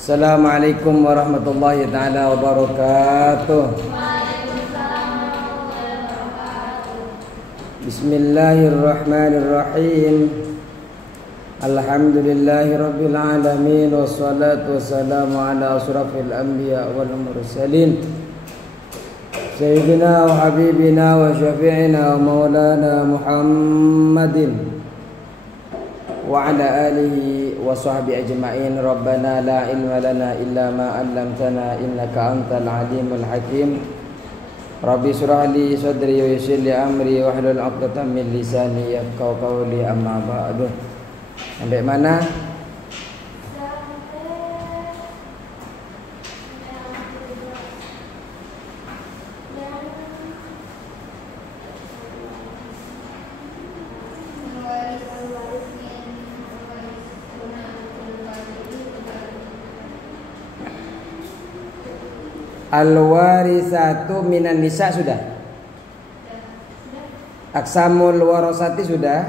Assalamualaikum warahmatullahi taala wabarakatuh. Bismillahirrahmanirrahim. Alhamdulillahi rabbil alamin, wassalatu wassalamu ala asrafil anbiya wal mursalin, sayyidina wa habibina wa syafi'ina wa maulana Muhammadin wa ala alihi wa sahbihi ajma'in. Rabbana la ilma lana illa ma 'allamtana innaka antal alimul hakim. Rabbi shrah li sadri wa yassir li amri wa hlul 'uqdatam min lisani yafqahu qawli, amma ba'du. Sampai mana? Al-warisatu minan nisa sudah. Aqsamul warasati sudah.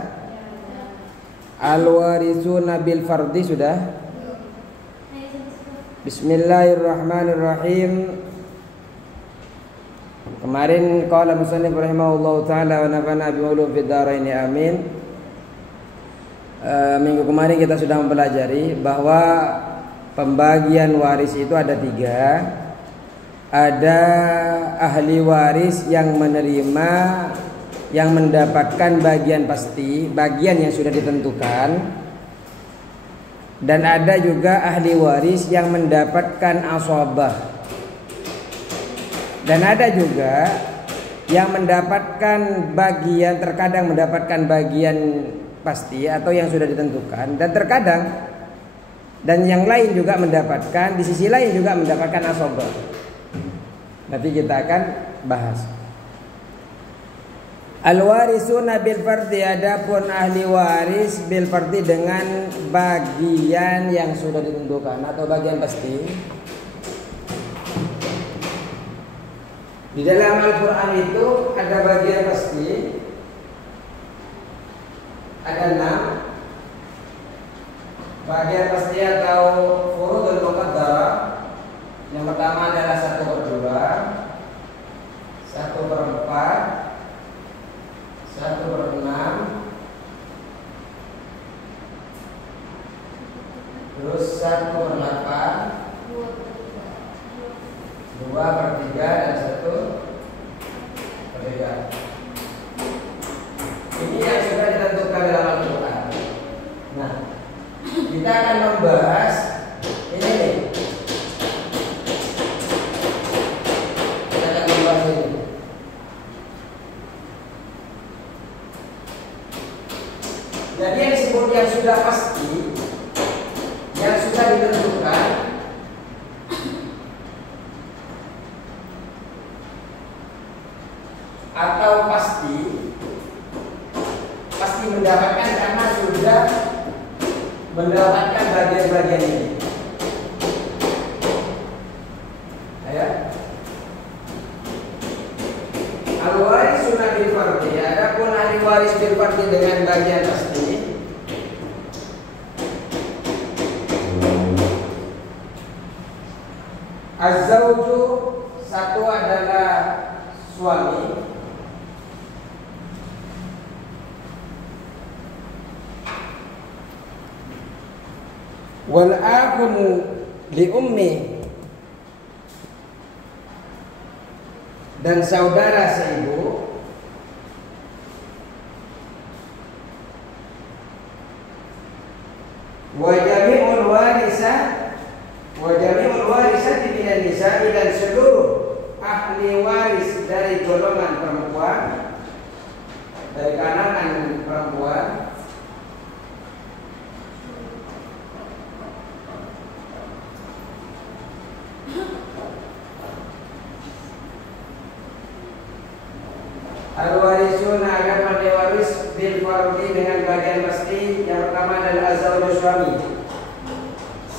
Al-warisuna bil fardi sudah. Bismillahirrahmanirrahim. Kemarin qala musannif rahimahullahu taala wa nafa'ana bi ulum fid dharain, amin. Minggu kemarin kita sudah mempelajari bahwa pembagian waris itu ada tiga. Ada ahli waris yang menerima, yang mendapatkan bagian pasti, bagian yang sudah ditentukan. Dan ada juga ahli waris yang mendapatkan asabah. Dan ada juga yang mendapatkan bagian, terkadang mendapatkan bagian pasti atau yang sudah ditentukan, dan terkadang dan yang lain juga mendapatkan, di sisi lain juga mendapatkan asabah. Nanti kita akan bahas. Al-warisuna bil fardi, adapun ahli waris bil fardi dengan bagian yang sudah ditentukan atau bagian pasti. Di dalam Al-Qur'an itu ada bagian pasti. Ada 6 bagian pasti atau furudul muqaddarah. Yang pertama adalah 1/2, 1/4, 1/6, terus 1/8, 2/3 dan 1/3. Ini yang sudah ditentukan dalam Al-Quran. Nah, kita akan membahas ini nih. Jadi yang disebut yang sudah pasti, yang sudah ditentukan, atau pasti mendapatkan karena sudah mendapatkan bagian-bagian ini. Ya. Al-warisuna bil fardi, adapun ahli waris bil fardi dengan bagian pasti. Az-zawju, satu adalah suami. Wal akhun li ummi, dan saudara seibu. Wa jami'ul warisati minan nisa'i, dan seluruh ahli waris dari golongan perempuan, dari kalangan perempuan. Al-warisuna, akan ahli waris bil fardi dengan bagian pasti. Yang pertama adalah azwaju, suami.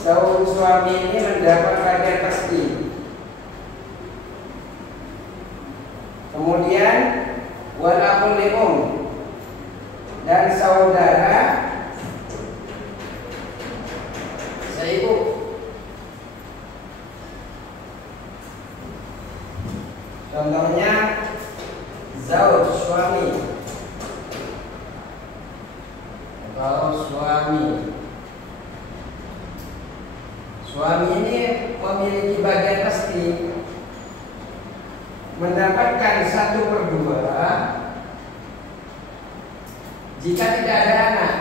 Suami ini mendapat bagian pasti. Kemudian wal akhul li dan saudara seibu. Contohnya zauj, suami. Kalau suami ini memiliki bagian pasti mendapatkan 1/2 jika tidak ada anak.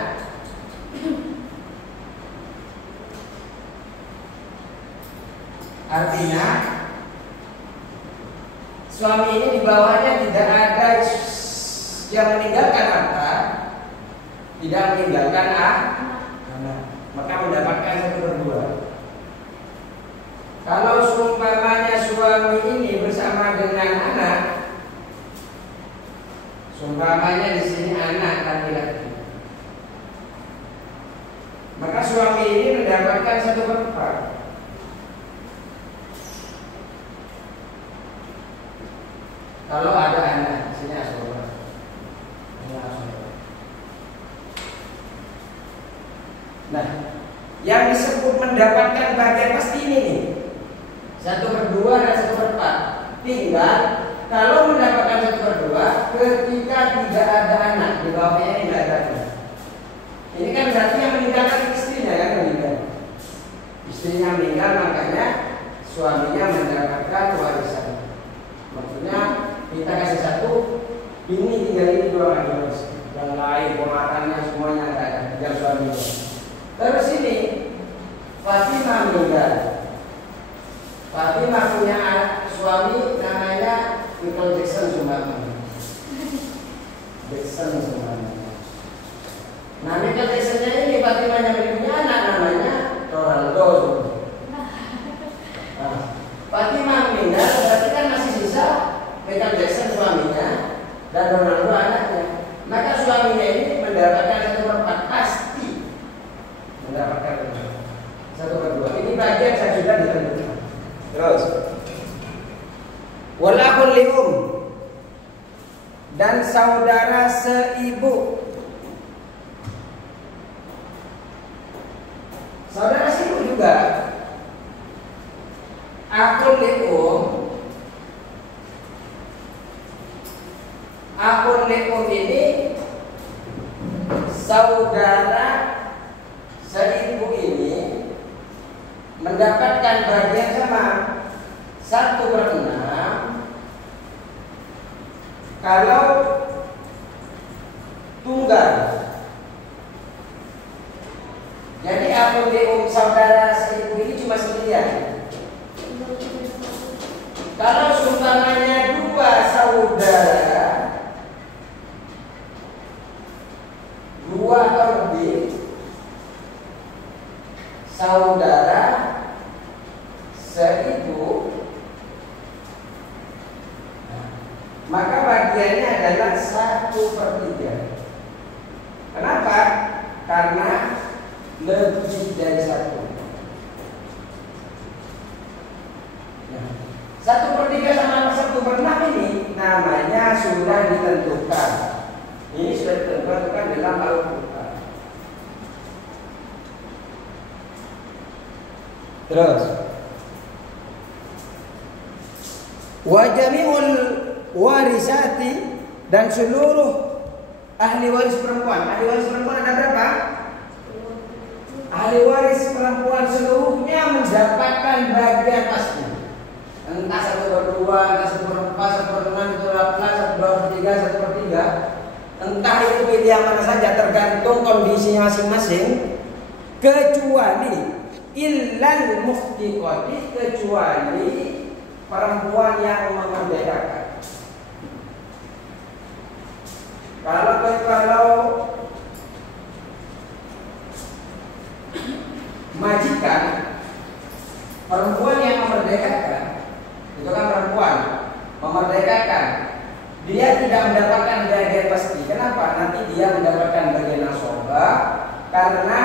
Artinya suami ini di bawahnya tidak ada yang meninggalkan harta, tidak meninggalkan anak, maka mendapatkan 1/2. Kalau seumpamanya suami ini bersama dengan anak, seumpamanya di sini anak laki-laki, maka suami ini mendapatkan 1/4. Kalau ada anak, di sini asal. Nah, yang disebut mendapatkan bagian pasti ini nih, 1/2 dan 1/4. Tinggal kalau mendapatkan 1/2 ketika tidak ada anak, di bawahnya ini tidak ada anak. Ini kan berarti yang meninggalkan istrinya kan meninggal. Istrinya meninggal, makanya suaminya mendapatkan warisan. Maksudnya kita kasih 1, ini tinggal ini doang aja, yang lain ponakannya semuanya tidak ada, tinggal suaminya. Terus ini Fatimah meninggal. Fatimah punya suami namanya Michael Jackson Sumbang. Nah, Michael Jacksonnya ini Fatimahnya punya anak namanya Ronaldo. Nah, Fatimah meninggal, berarti kan masih sisa Michael Jackson suaminya dan Ronaldo anaknya. Maka suaminya ini mendapatkan 1/4 pasti mendapatkan 1/2. Ini bagian yang sudah ditentukan. Terus wal akhul li dan saudara seibu. Saudara seibu juga akhul li akhul li ini saudara seibu ini mendapatkan bagian sama 1/6 kalau tunggal. Jadi akhul li saudara seibu ini cuma sendirian. Kalau seumpamanya 2 saudara, 2 atau lebih saudara seibu, maka bagiannya adalah 1/3. Kenapa? Karena lebih dari 1. Nah, 1/3 sama 1/6 ini namanya sudah ditentukan. Ini sudah ditentukan dalam Al-Quran. Terus wa jami'ul warisati dan seluruh ahli waris perempuan. Ahli waris perempuan ada berapa? Ahli waris perempuan seluruhnya mendapatkan bagian pasti. Entah 1/2, entah 1/4, 1/6, 1/8, 1/2/3, 1/3. Entah itu pilihan mana saja, tergantung kondisinya masing-masing. Kecuali illal muhtiqati, kecuali perempuan yang memerdekakan. Kalau majikan, perempuan yang memerdekakan, itu kan perempuan memerdekakan, dia tidak mendapatkan bagian pasti. Kenapa? Nanti dia mendapatkan bagian nasabah, karena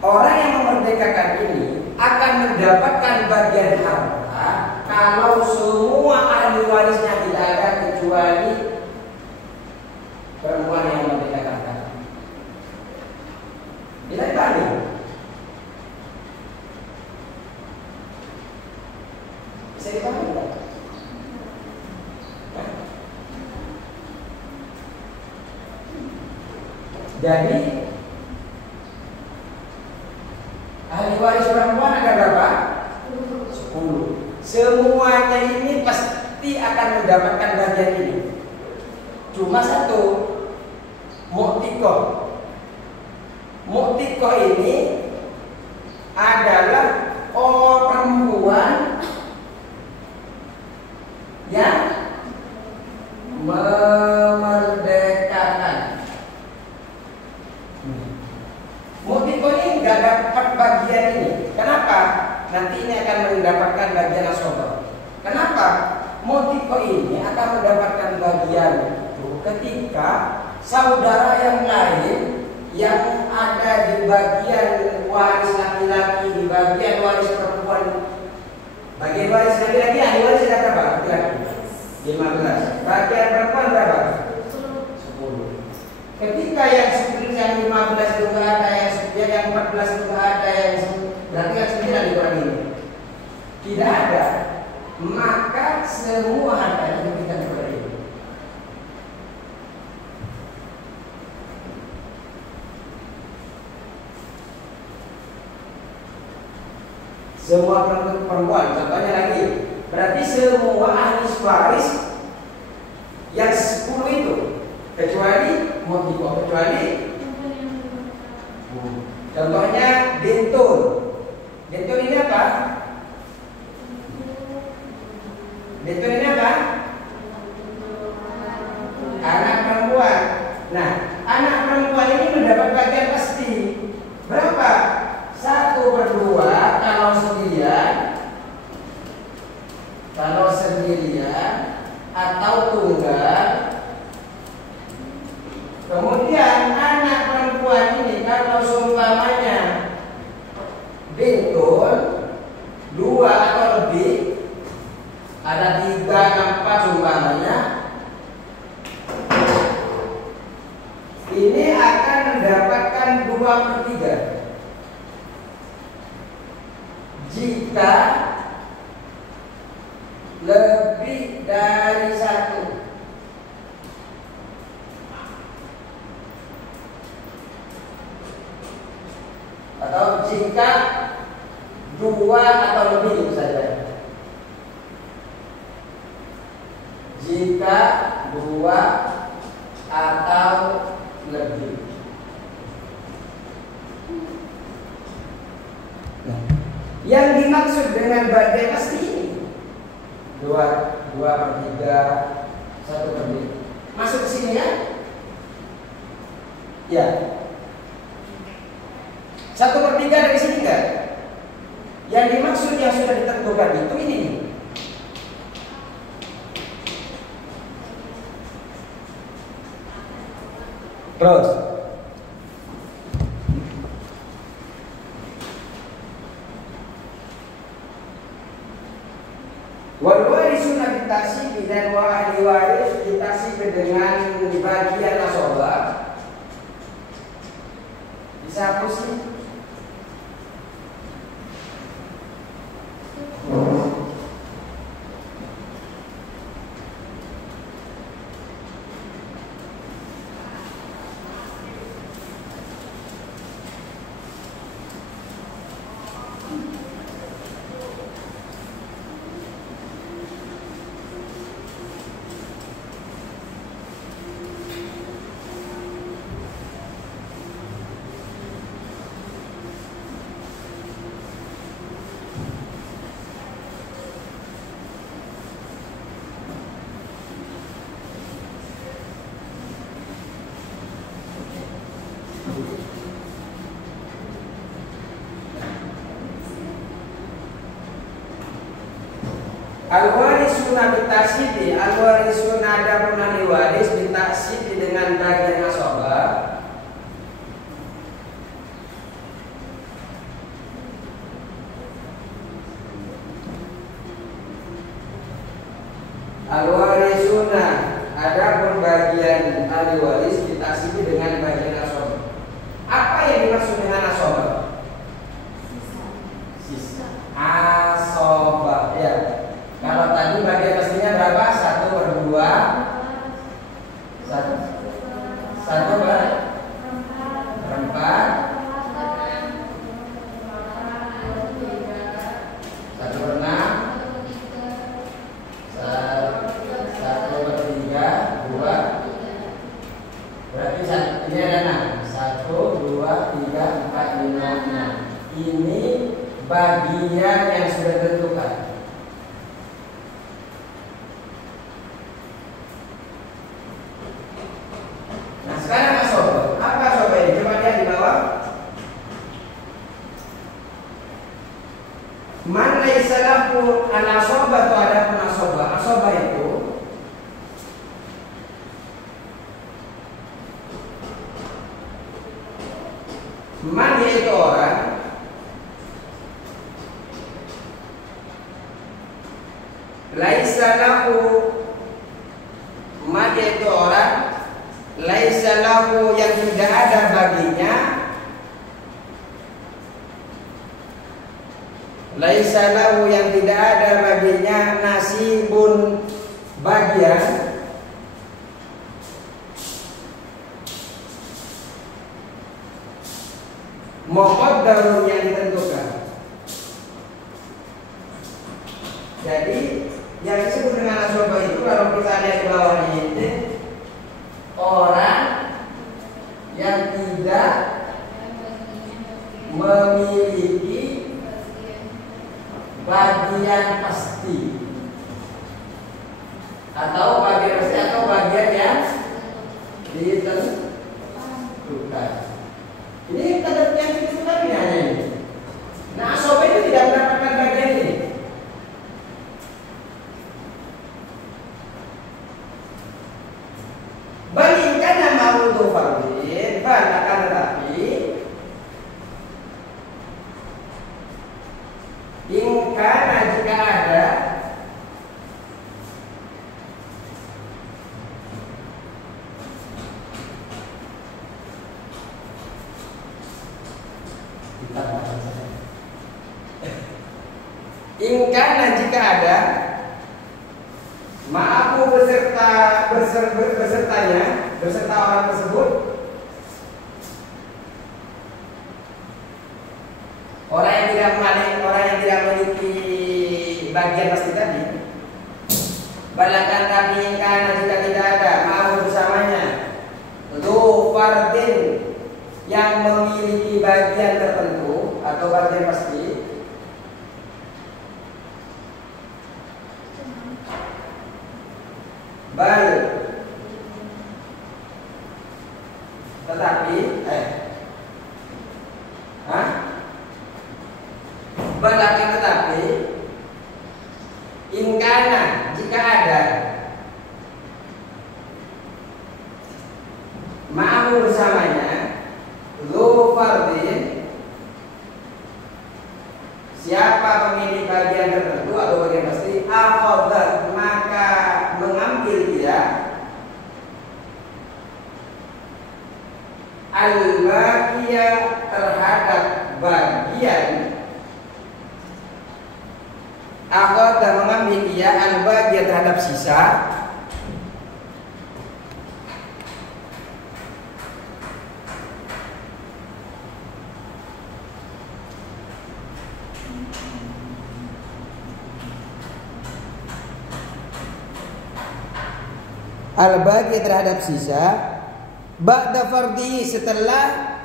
orang yang memerdekakan ini akan mendapatkan bagian harta kalau semua ahli warisnya tidak ada kecuali perempuan yang memerdekakan. Bisa dipahami? Bisa dipahami? Jadi ahli waris perempuan ada berapa? 10. Semuanya ini pasti akan mendapatkan bagian ini. Cuma satu, mu'tikoh. Mu'tikoh ini adalah orang perempuan yang memerdekakan. Mu'tikoh ini nggak dapat bagian ini. Kenapa? Nanti ini akan mendapatkan bagian asobah. Kenapa? Mu'tikoh ini akan mendapatkan bagian itu ketika saudara yang lain yang ada di bagian waris laki-laki, di bagian waris perempuan, bagian waris laki-laki, ahli waris ada berapa? Laki-laki 15. Bagian perempuan berapa? 10. Ketika yang 10, yang 15 itu nggak ada, yang 14 itu nggak ada, berarti kan 9 dikurangi ini. Tidak ada. Maka semua harta itu kita diberi. Semua perempuan, contohnya lagi, berarti semua ahli waris yang 10 itu, kecuali mu'tikoh, kecuali contohnya bintun. Bintun ini apa? Bintun ini apa? Anak perempuan. Nah, anak perempuan ini mendapat bagian pasti. Berapa? 1/2 kalau sendirian, atau tunggal. Kemudian anak perempuan ini kalau seumpamanya bintun 2 atau lebih, ada 3, 4 seumpamanya, ini akan mendapatkan 2/3 jika lebih dari 1. Atau jika 2 atau lebih itu saja. Jika 2 atau lebih. Yang dimaksud dengan bagian pasti ini 2/3, 1/3. Masuk ke sini ya? Ya. 1/3 dari sini enggak? Yang dimaksud yang sudah ditentukan itu ini nih. Terus wal warisuna bitasibi, dan ahli waris ditasibi dengan bagian asobah. Bisa hapus nih. Al-warisuna bitaksidi, al-warisuna adapun ahli waris bitaksidi dengan bagian asobah. Al-warisuna adapun bagian ahli waris bitaksidi dengan bagian asobah. Apa yang dimaksud dengan asobah? Sisa. Asobah ya. Kalau tadi bagian pastinya berapa? 1/2 1 1/2 bagian yang sudah ditentukan. Nah sekarang asobah, apa asobah ini? Coba lihat di bawah. Man laisa lahu an-asobah atau ada asobah. Asobah itu man yaitu orang laisa lahu, man yaitu orang laisa lahu yang tidak ada baginya, laisa lahu yang tidak ada baginya nasibun bagian, muqaddarun yang ditentukan. Jadi yang disebut dengan asobah itu kalau kita lihat di bawahnya ini orang yang tidak memiliki bagian pasti atau bagian pasti atau bagian yang ditentukan. Ini kadang yang ditentukan ini hanya ini. Nah asobah itu tidak mendapatkan bagian ini. Bandingkan nama untuk fardin, akan tetapi ingkana jika ada ingkana jika ada ma'ahu beserta orang tersebut, orang yang tidak memiliki bagian pasti tadi. Balakan tapi ingkana jika tidak ada ma'ahu bersamanya dzu fardin yang memiliki bagian tertentu atau bagian pasti, baik tetapi balakan tetapi ingkana jika ada ma'ahu bersamanya dzu fardin siapa pemilik bagian tertentu atau bagian pasti, akhadha maka mengambil dia al-baqiyah terhadap bagian, akhadha mengambil dia al-baqiyah terhadap sisa al-baqi terhadap sisa ba'da fardhi setelah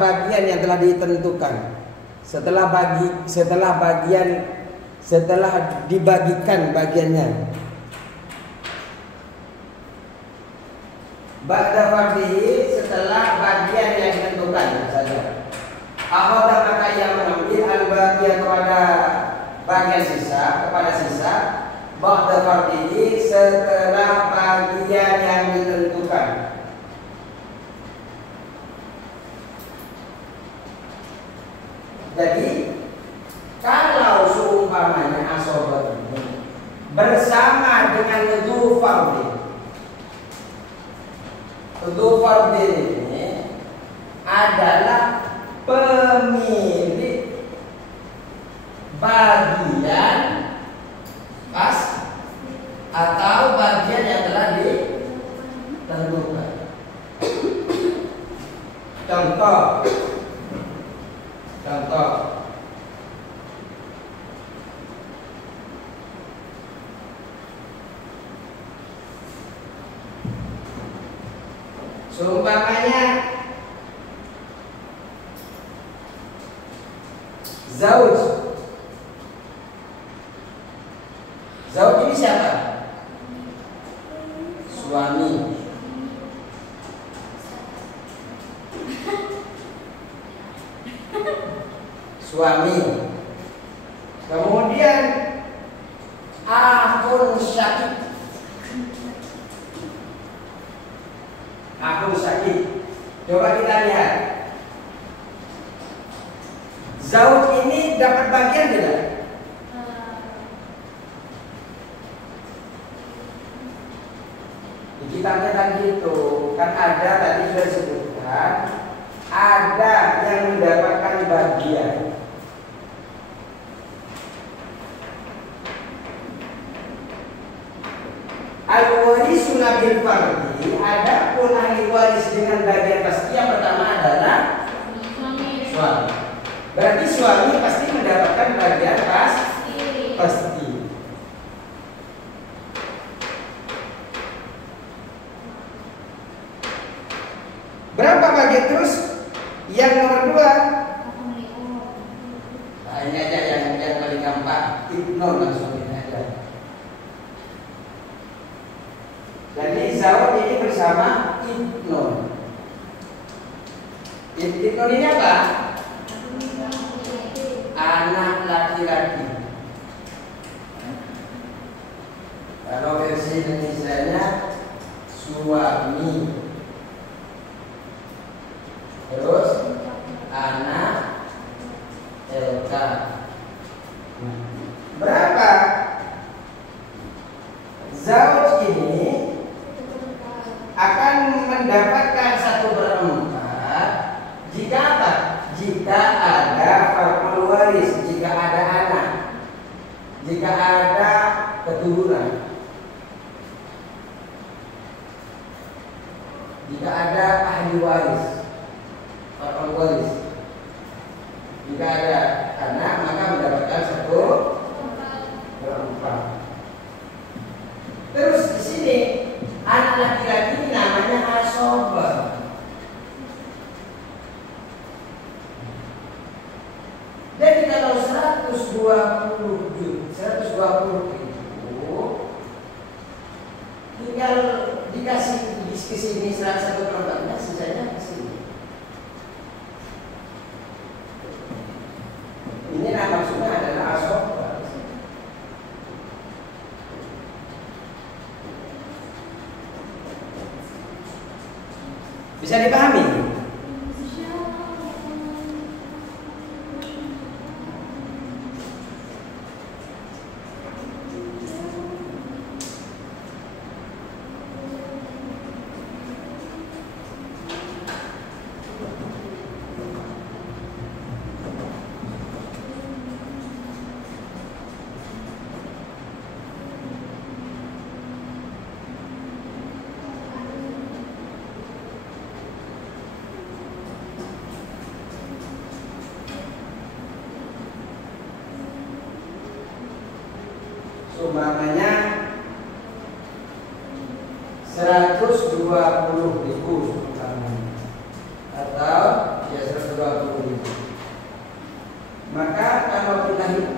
bagian yang telah ditentukan, setelah dibagikan bagiannya, ba'da fardhi setelah bagian yang ditentukan saja. Akhadha maka ia mengambil al-baqiyah kepada bagian sisa, ba'da fardhi setelah bagian yang ditentukan. Jadi kalau seumpamanya asobah ini bersama dengan dzu fardhi ini adalah pemilik bagian pas atau bagian yang telah ditentukan. Contoh Seumpamanya zauj. Zauj ini siapa? Suami. Suami. Kemudian akun syakik. Akun syakik. Coba kita lihat. Zauj ini dapat bagian tidak? Di kitabnya tadi itu kan ada, tadi sudah disebutkan, ada yang mendapatkan bagian. Al-warisuna bil fardi, ada pun ahli waris dengan bagian pasti yang pertama adalah suami. Berarti suami pasti mendapatkan bagian pasti. Berapa bagian terus? Yang nomor 2. Nah, ini aja yang paling gampang. Ibnu langsung ini aja. Jadi zauj ini bersama ibnu. Ibnu ini apa? Anak laki-laki. Kalau versi Indonesianya suami. Terus anak LK. Berapa? Zauj ini akan mendapatkan 1/4 jika apa? Jika ada far'ul waris, jika ada anak, jika ada keturunan, jika ada ahli waris, far'ul waris. Jika ada anak maka mendapatkan 1/4. Terus di sini anak laki-laki ini namanya asobah. Jadi kalau 120 itu tinggal dikasih ke sini 1/4, sisanya ke sini. Ini maksudnya adalah asobah. Bisa dipahami? Umpamanya 120.000 atau ya 120.000. Maka kalau kita hitung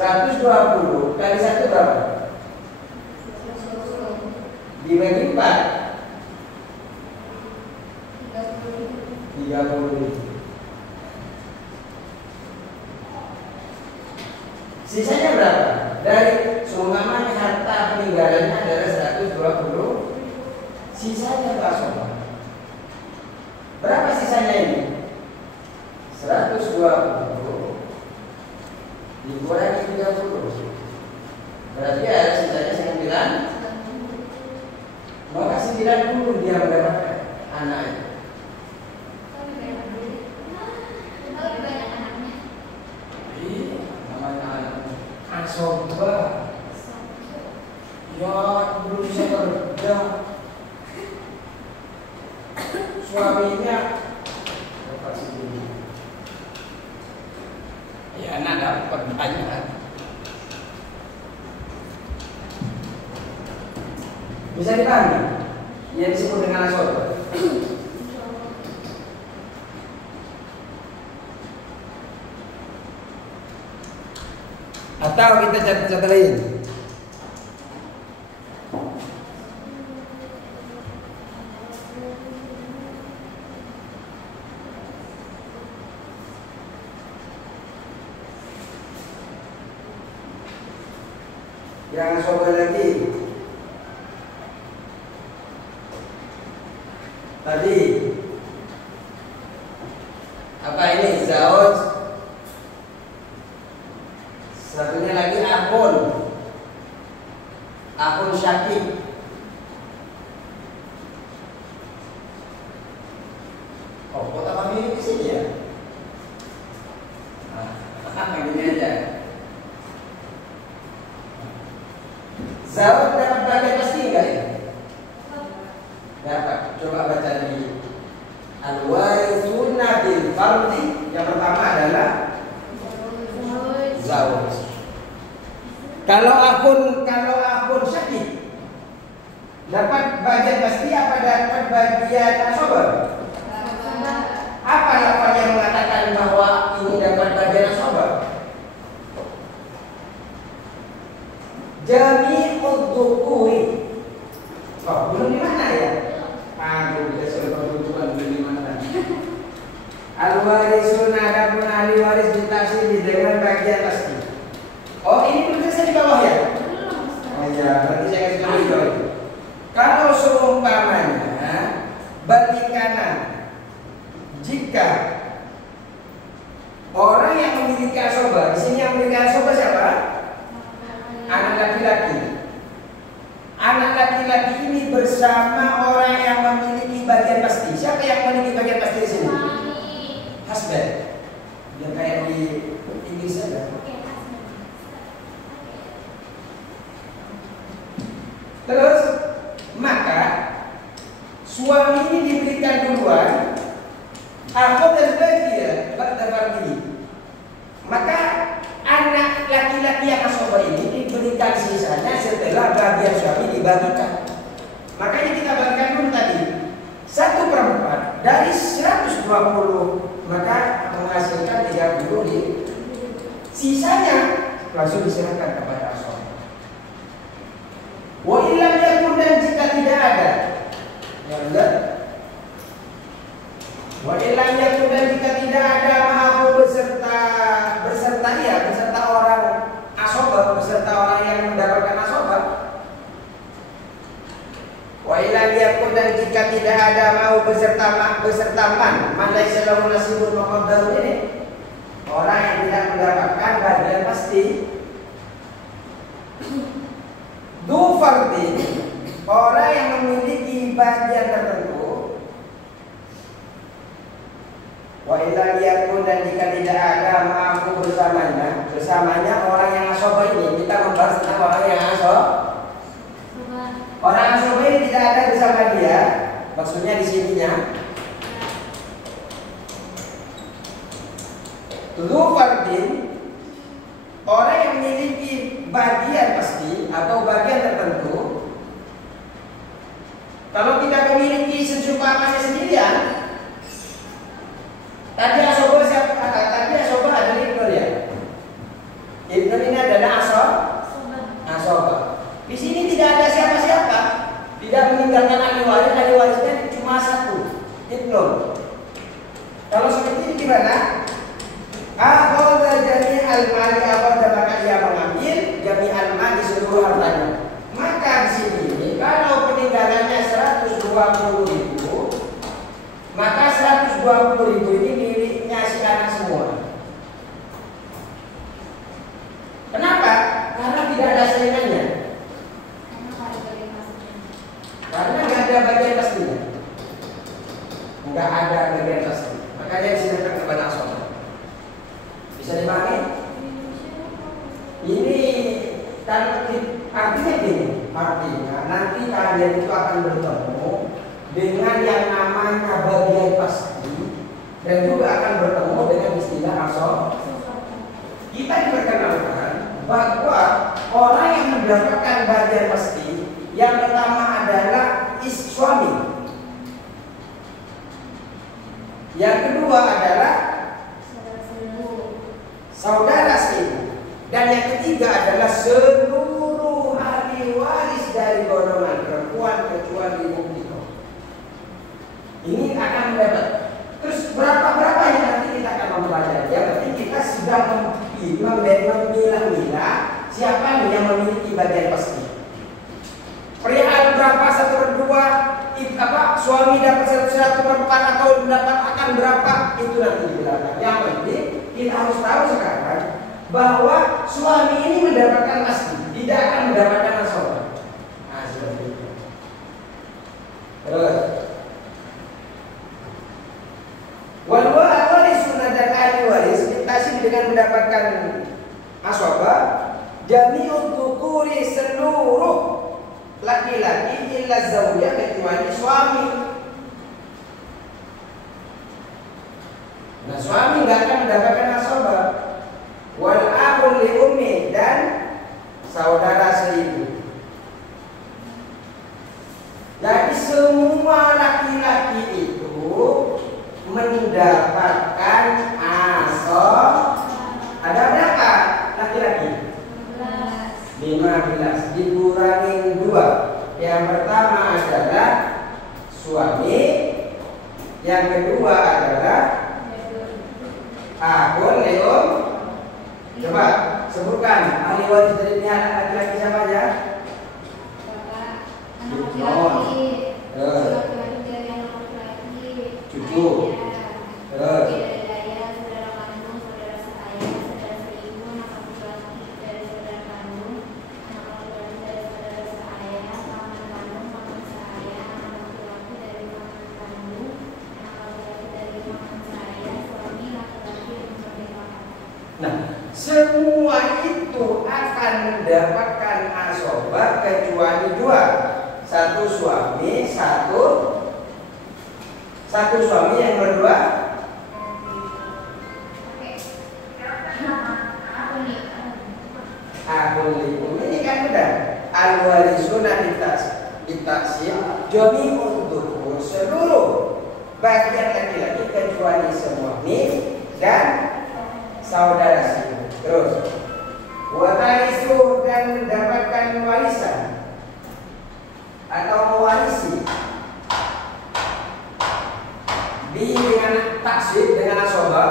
(120 kali 1 berapa? Dibagi 4 30.000. Sisanya berapa? Dari seumpamanya harta peninggalannya adalah 120, sisanya Pak Sobat. Berapa sisanya ini? 120 dikurangi 30. Berarti ada sisanya 9. Maka 90 dia mendapatkan anak itu. asoba. Ya, belum bisa kerja. Suaminya ya anak dapat banyak. Bisa dipahami? Yang disebut dengan asoba. Atau kita catat lain. Yang coba lagi. Tadi apa ini? Zauj. Satunya lagi akun. Akun syakik. Oh, kok tambah mirip di sini ya? Nah, ini aja. Zauj dapat bagian pasti enggak ya? Dapat. Coba baca di Al-warithuna bil fardi. Yang pertama adalah zauj. Kalau akun syakik dapat bagian pasti apa dapat bagian asoba? Apa lafaz yang mengatakan bahwa ini dapat bagian asoba? Jami'ud dzukuri. Oh, belum di mana ya? Aduh, bisa sebut-sebutan belum di mana. Al-warisuna adapun ahli waris ditaksir dengan bagian pasti. Oh, ini belum selesai di bawah ya? Oh iya, berarti saya kasih tahu itu. Kalau seumpamanya balik kanan, jika orang yang memiliki asoba, di sini yang memiliki asoba siapa? Anak laki-laki. Anak laki-laki ini bersama orang yang memiliki bagian pasti. Siapa yang memiliki bagian pasti di sini? Husband. Yang kayak di Inggris saja. Terus maka suami ini diberikan duluan, aku dan bagian berdapat ini. Maka anak laki-laki yang asoba ini diberikan sisanya setelah bagian suami dibagikan. Makanya kita bagikan dulu tadi 1/4 dari 120, maka menghasilkan 30 di sisanya langsung diserahkan kepada asoba. Wa illam yakun, dan jika tidak ada, ya enggak. Wa illam yakun, dan jika tidak ada ma'ahu beserta orang asoba, beserta orang yang mendapatkan asoba. Wa illam yakun, dan jika tidak ada mau beserta man laisa lahu nasibun muqaddarun, ini orang yang tidak mendapatkan bagian pasti. Du fardin, orang yang memiliki bagian tertentu. Wa illam yakun, dan jika tidak ada ma'ahu bersamanya orang yang asoba ini. Kita membahas tentang orang yang asoba. Orang asoba ini tidak ada bersama dia. Maksudnya di sininya du fardin, orang yang memiliki bagian pasti atau bagian tertentu. Kalau kita memiliki seumpamanya sendirian, tadi asoba siapa? Tadi asoba adalah ibnu ya. Ibnu ini adalah asoba. Di sini tidak ada siapa-siapa, tidak meninggalkan ahli warisnya cuma satu, ibnu. Kalau seperti ini gimana? Akhadha jami' al-mali, maka ia mengambil jami' al-mali seluruh hartanya. Maka di sini kalau peninggalannya 120.000, maka 120.000 ini miliknya si anak semua. Kenapa? Karena tidak ada saingannya. Karena nggak ada bagian pastinya. Nggak ada bagian pasti. Makanya diserahkan kepada asoba. Bisa dipahami? Ini artinya gini, artinya nanti kalian itu akan bertemu dengan yang namanya bagian pasti dan juga akan bertemu dengan istilah asal. Kita diperkenalkan bahwa orang yang mendapatkan bagian pasti yang pertama adalah suami, yang kedua adalah saudara seibu, dan yang ketiga adalah seluruh ahli waris dari golongan perempuan kecuali muktiko. Ini akan mendapat. Terus berapa yang nanti kita akan mempelajari. Yang penting kita sudah memilah-milah siapa yang memiliki bagian pasti. Perihal berapa 1/2, suami dapat 1/4 atau dapat akan berapa, itu nanti dibilangkan. Yang penting kita harus tahu sekarang bahwa suami ini mendapatkan pasti, tidak akan mendapatkan asoba. Nah, seperti itu. Terus waris sunat dan ahli waris ditasi dengan mendapatkan asoba jami'ul dzukuri, seluruh laki-laki illa zaujah kecuali suami. Nah, suami nggak akan mendapatkan asoba. Wal akhul li ummi, dan saudara seibu. Jadi semua laki-laki itu mendapatkan asob. Ada berapa laki-laki? 15 dikurangi 2. Yang pertama adalah suami, yang kedua adalah akun leum. Coba sebutkan ahli waris dari pihak laki-laki siapa aja? Cucu. Nah, semua itu akan mendapatkan asoba kecuali 2. Satu suami, satu suami, yang kedua akun likum. Ini kan udah al-warisuna ditaksim jami'un dzukuri, seluruh bagian laki-laki kecuali suami dan saudara seibu. Terus warisu, dan mendapatkan warisan atau mewarisi dengan taksib, dengan asoba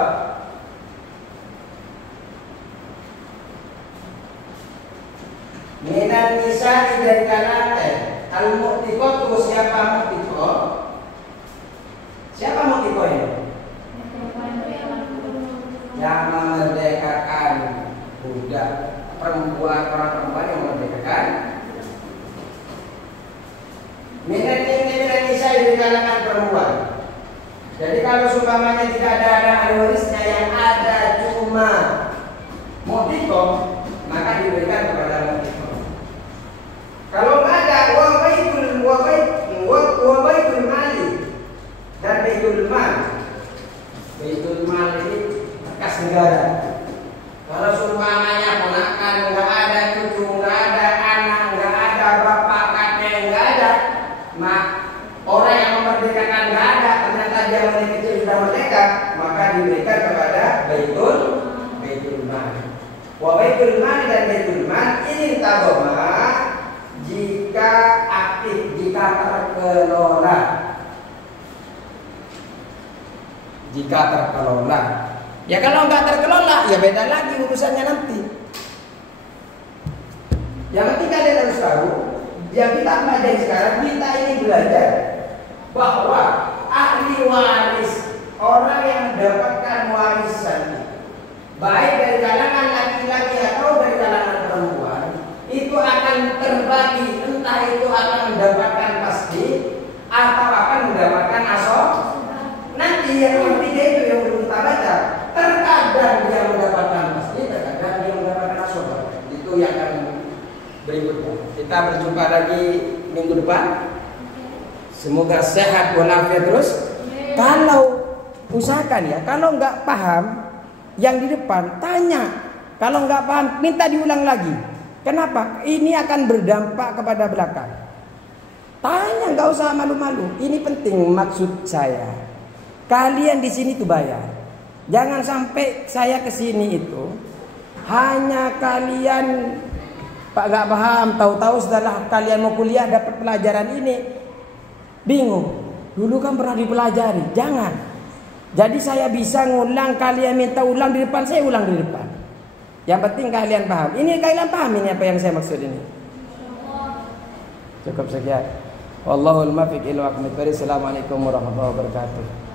minan nisa dari kalangan al-mu'tiqatu. Siapa mu'tiqo? Siapa mu'tiqo ini? Yang memerdekakan budak perempuan, orang perempuan yang memerdekakan. Minan nisa dari kalangan perempuan. Jadi kalau seumpamanya tidak ada ahli warisnya, yang ada cuma mu'tiqo, maka diberikan kepada mu'tiqo. Kalau nggak ada wabaitul mali dan baitul mal. Baitul mal ini bekas negara. Kalau seumpamanya ponakan nggak ada, cucu nggak ada, anak nggak ada, bapak kakek nggak ada, orang yang memerdekakan nggak ada, ternyata dia mulai kecil sudah merdeka, maka diberikan kepada baitul mal. Wabaitul mal dan baitul mal ini taboma jika aktif, jika terkelola. Jika terkelola. Ya kalau nggak terkelola, ya beda lagi urusannya nanti. Yang penting kalian harus tahu, yang kita pelajari sekarang, kita ini belajar bahwa ahli waris, orang yang mendapatkan warisan, baik dari kalangan laki-laki atau dari kalangan perempuan, itu akan terbagi, entah itu akan mendapatkan pasti atau akan mendapatkan asob. Nanti yang ketiga itu yang belum kita baca, terkadang dia mendapatkan pasti, terkadang dia mendapatkan asob. Itu yang akan berikutnya. Kita berjumpa lagi minggu depan. Semoga sehat walafiat terus. Kalau usahakan ya, kalau nggak paham yang di depan tanya. Kalau nggak paham minta diulang lagi. Kenapa? Ini akan berdampak kepada belakang. Tanya, nggak usah malu-malu. Ini penting maksud saya. Kalian di sini tuh bayar. Jangan sampai saya ke sini itu hanya kalian Pak nggak paham, tahu-tahu setelah kalian mau kuliah dapat pelajaran ini bingung. Dulu kan pernah dipelajari. Jangan. Jadi saya bisa ngulang, kalian minta ulang di depan, saya ulang di depan. Yang penting kalian paham. Ini kalian paham ini apa yang saya maksud ini. Cukup sekian. Wallahul muwaffiq ila aqwamit thoriq. Assalamualaikum warahmatullahi wabarakatuh.